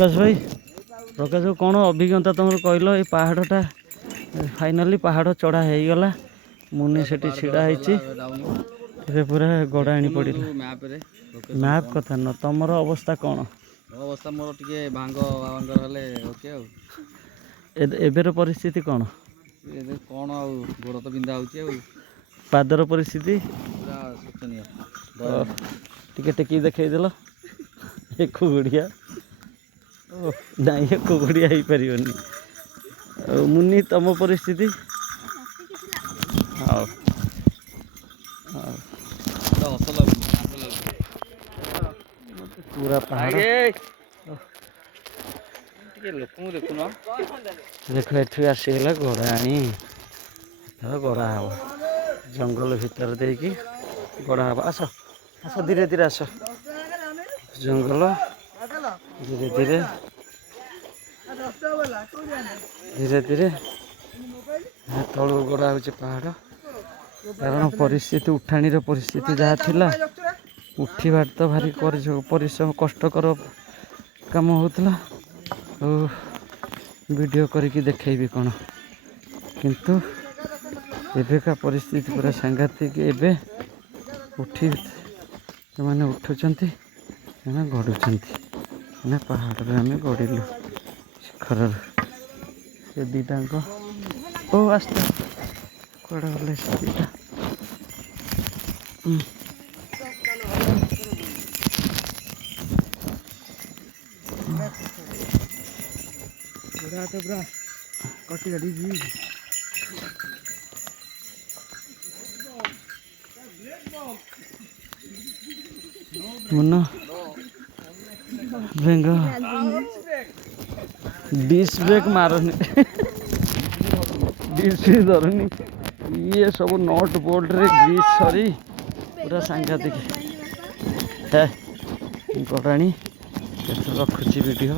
प्रकाश भाई कौन अभिज्ञता तुम कहल ये पहाड़टा फाइनाली पहाड़ चढ़ा हो गला मुनि से छिड़ा है पूरा गड़ाणी पड़ा मैप कथा न तुम अवस्था कौन अवस्था मोर टे भांग बाबांकर हेले ओके एबेर परिस्थिति कौन कौन आ गोड़ तो बिंधा हो पादर परिस्थिति पूरा शोचनीय टिके टेकी देखल एक गुड़िया ना एक गुड़िया हो पारनि मुनि तुम परिस्थिति हाँ पूरा पहाड़ देख ये आसीगला गड़ाणी गड़ा हम जंगल भितर देकी गड़ा हम आस आस धीरे धीरे आस जंगल धीरे धीरे धीरे धीरे तलू गड़ा हो पहाड़ कारण परिस्थिति उठाणी परिस्थिति जहाँ थिला उठीबार तो भारी परिश्रम कष्टकर काम होता वीडियो करके देखेबी कौन किंतु एबेका परिस्थिति पूरा सांघातिक एबे उठी मैंने उठुंट गड़ुंट पहाड़ में आम गड़िलु शिखर से दीटाक ओ आस्ते कड़े गले से दीटा पूरा कटी कटी मुन्ना बेंगा डिस्क ब्रेक मारनी डिस्क भी धरनी ये सब नट बोल्ट रे ग्रीस सरी पूरा सांघातिक है गड़ाणी रखुची वीडियो।